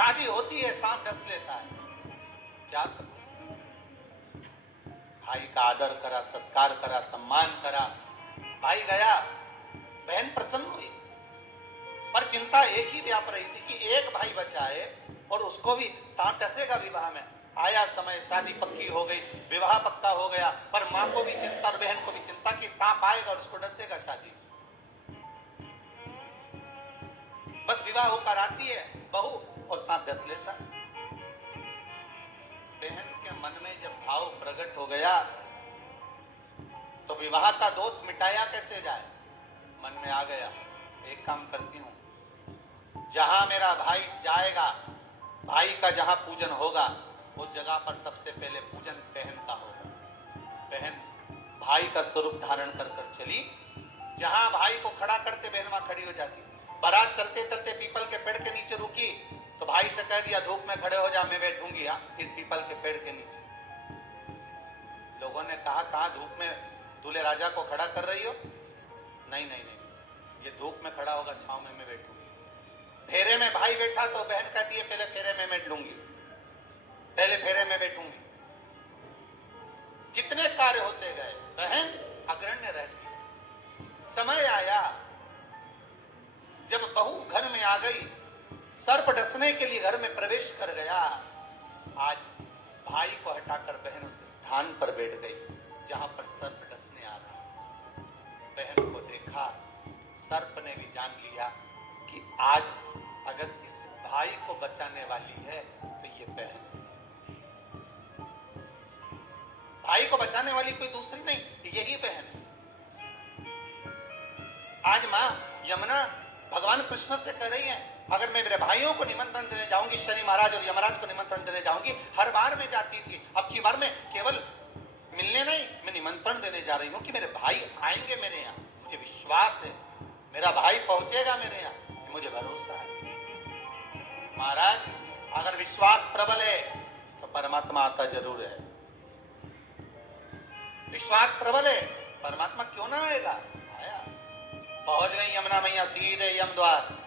शादी होती है, सांप डस लेता है, क्या करूं? भाई का आदर करा, सत्कार करा, सम्मान करा, भाई गया, बहन प्रसन्न हुई, पर चिंता एक ही व्याप रही थी कि एक भाई बचा है और उसको भी सांप डसेगा विवाह में। आया समय, शादी पक्की हो गई, विवाह पक्का हो गया, पर मां को भी चिंता और बहन को भी चिंता कि सांप आएगा और उसको डसेगा शादी। बस विवाह होकर आती है बहू और सांप डस लेता है। बहन के मन में जब भाव प्रकट हो गया तो विवाह का दोष मिटाया कैसे जाए, मन में आ गया, एक काम करती हूं, जहां मेरा भाई जाएगा, भाई का जहां पूजन होगा, उस जगह पर सबसे पहले पूजन बहन का होगा। बहन भाई का स्वरूप धारण कर कर चली, जहां भाई को खड़ा करते बहन वहां खड़ी हो जाती। बारात चलते चलते पीपल के पेड़ के नीचे रुकी तो भाई से कह दिया धूप में खड़े हो जा, मैं बैठूंगी इस पीपल के पेड़ के नीचे। लोगों ने कहा कहां धूप में दूल्हे राजा को खड़ा कर रही हो? नहीं नहीं नहीं, ये धूप में खड़ा होगा, छांव में मैं बैठूंगी। फेरे में भाई बैठा तो बहन कहती है पहले फेरे में बैठ लूंगी, पहले फेरे में बैठूंगी। जितने कार्य होते गए बहन अग्रण्य रहती। समय आया जब बहू घर में आ गई, सर्प डसने के लिए घर में प्रवेश कर गया। आज भाई को हटाकर बहन उस स्थान पर बैठ गई जहां पर सर्प डसने आ रहा। बहन को देखा, सर्प ने भी जान लिया कि आज अगर इस भाई को बचाने वाली है तो ये बहन है। भाई को बचाने वाली कोई दूसरी नहीं, यही बहन है। आज मां यमुना भगवान कृष्ण से कह रही है, अगर मैं मेरे भाइयों को निमंत्रण देने जाऊंगी, शनि महाराज और यमराज को निमंत्रण देने जाऊंगी, हर बार मैं जाती थी, अब की बार में केवल मिलने नहीं, मैं निमंत्रण देने जा रही हूं कि मेरे भाई आएंगे मेरे यहाँ, मुझे विश्वास है मेरा भाई पहुंचेगा मेरे यहाँ, मुझे भरोसा है। महाराज अगर विश्वास प्रबल है तो परमात्मा आता जरूर है। विश्वास प्रबल है, परमात्मा क्यों ना आएगा? आया। पहुंच गई यमुना मैया सीधे यम द्वार।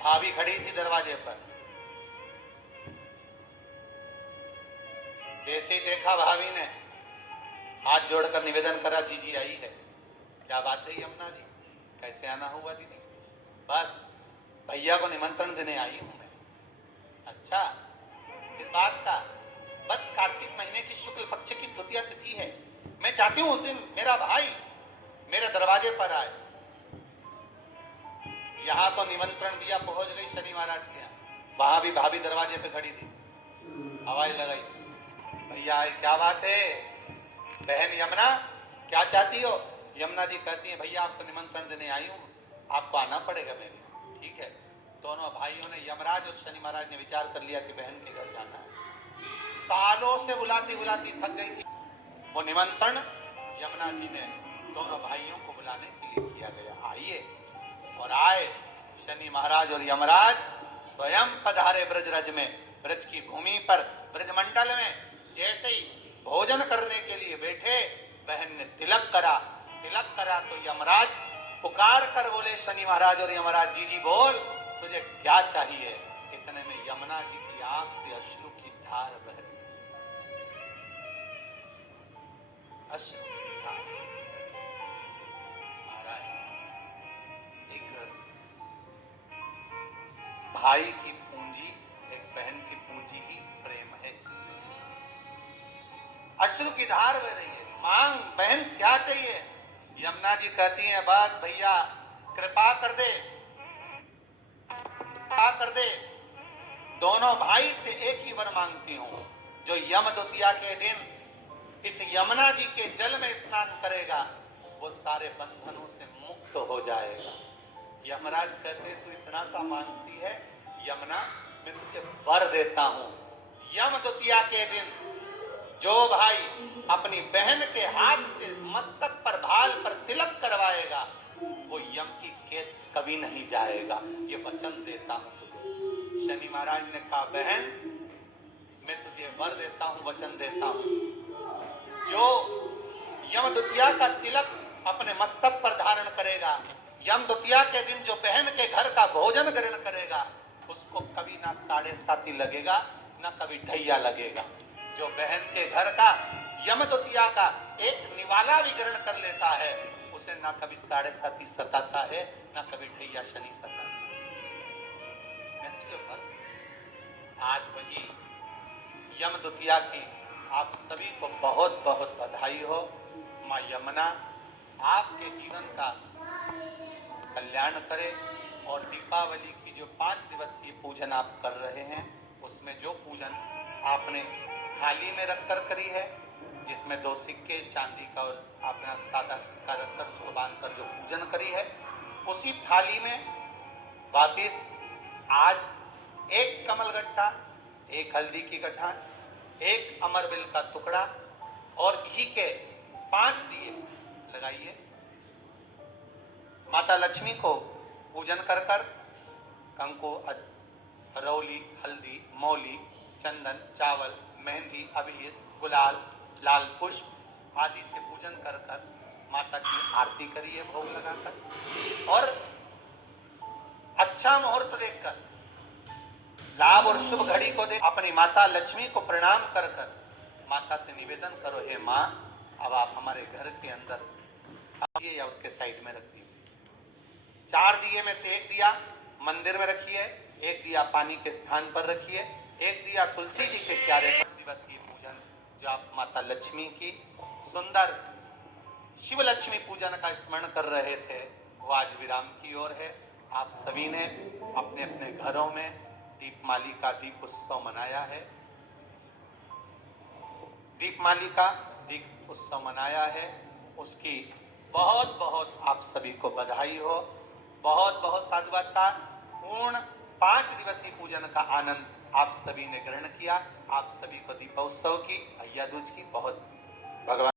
भाभी खड़ी थी दरवाजे पर। जैसे ही देखा भाभी ने हाथ जोड़कर निवेदन करा, जीजी आई है। क्या बात है यमुना जी, कैसे आना हुआ दीदी? बस भैया को निमंत्रण देने आई हूं मैं। अच्छा, इस बात का? बस कार्तिक महीने की शुक्ल पक्ष की द्वितीया तिथि है, मैं चाहती हूं उस दिन मेरा भाई मेरे दरवाजे पर आए। यहां तो निमंत्रण दिया, पहुंच गई शनि महाराज के यहाँ, वहां भी भाभी दरवाजे पे खड़ी थी, आवाज लगाई, भैया आए। क्या बात है बहन यमुना, क्या चाहती हो? यमुना जी कहती है भैया आपको निमंत्रण देने आई हूं, आपको आना पड़ेगा मेरे। ठीक है। दोनों भाइयों ने, यमराज और शनि महाराज ने विचार कर लिया कि बहन के घर जाना है। सालों से बुलाती बुलाती थक गई थी। वो निमंत्रण यमुना जी ने दोनों भाइयों को बुलाने के लिए किया गया। आइए, और आए शनि महाराज और यमराज स्वयं पधारे ब्रजरज में, ब्रज की भूमि पर, ब्रजमंडल में। जैसे ही भोजन करने के लिए बैठे, बहन ने तिलक करा। तिलक करा तो यमराज पुकार कर बोले, शनि महाराज और यमराज, जी जी बोल, तुझे क्या चाहिए? इतने में यमुना जी की आंख से अश्रु की धार बह रही। अश्रु की धार। महाराज, एक भाई की पूंजी, एक बहन की पूंजी ही प्रेम है। इसलिए अश्रु की धार बह रही है। मांग बहन क्या चाहिए? यमुना जी कहती हैं बस भैया कृपा कर दे, कृपा कर दे। दोनों भाई से एक ही वर मांगती हूं, जो यम द्वितीया के दिन इस यमुना जी के जल में स्नान करेगा वो सारे बंधनों से मुक्त हो जाएगा। यमराज कहते तू इतना सा मांगती है यमुना, मैं तुझे वर देता हूं। यम द्वितीया के दिन जो भाई अपनी बहन के हाथ से मस्तक पर, भाल पर तिलक करवाएगा, वो यम की कैद कभी नहीं जाएगा, ये वचन देता हूं तुझे। शनि महाराज ने कहा बहन मैं तुझे वर देता हूं, वचन देता हूं, जो यम द्वितीया का तिलक अपने मस्तक पर धारण करेगा यम द्वितीया के दिन जो बहन के घर का भोजन ग्रहण करेगा उसको कभी ना 7.5 लगेगा ना कभी ढैया लगेगा। जो बहन के घर का यम द्वितीया का एक निवाला भी ग्रहण कर लेता है उसे ना कभी 7.5 सताता है ना कभी ढैया शनि सताता है। आज वही यम द्वितीया की आप सभी को बहुत बहुत बधाई हो। माँ यमुना आपके जीवन का कल्याण करे और दीपावली की जो 5 दिवसीय पूजन आप कर रहे हैं उसमें जो पूजन आपने थाली में रखकर करी है जिसमें 2 सिक्के चांदी का और आपने सादा सिक्का रखकर उसको बांधकर जो पूजन करी है उसी थाली में वापिस आज एक कमलगट्टा, एक हल्दी की गठान, एक अमरबिल का टुकड़ा और घी के 5 दिए लगाइए। माता लक्ष्मी को पूजन कर कर कंकु, रौली, हल्दी, मौली, चंदन, चावल, मेहंदी, अबीर, गुलाल, लाल पुष्प आदि से पूजन कर कर माता की आरती करिए भोग लगाकर और अच्छा मुहूर्त देखकर लाभ और शुभ घड़ी को देख अपनी माता लक्ष्मी को प्रणाम कर कर माता से निवेदन करो, हे माँ अब आप हमारे घर के अंदर आइए या उसके साइड में रख दीजिए। 4 दिए में से एक दिया मंदिर में रखिए, एक दिया पानी के स्थान पर रखिए, एक दिया तुलसी जी के क्यारे। 5 दिवसीय पूजन जो आप माता लक्ष्मी की सुंदर शिव लक्ष्मी पूजन का स्मरण कर रहे थे वो आज विराम की ओर है। आप सभी ने अपने अपने घरों में दीपमाली का दीप उत्सव मनाया है, दीपमाली का दीप उत्सव मनाया है, उसकी बहुत बहुत आप सभी को बधाई हो। बहुत बहुत साधुवाद। पूर्ण 5 दिवसीय पूजन का आनंद आप सभी ने ग्रहण किया। आप सभी को दीपोत्सव की भैया दूज की बहुत भगवान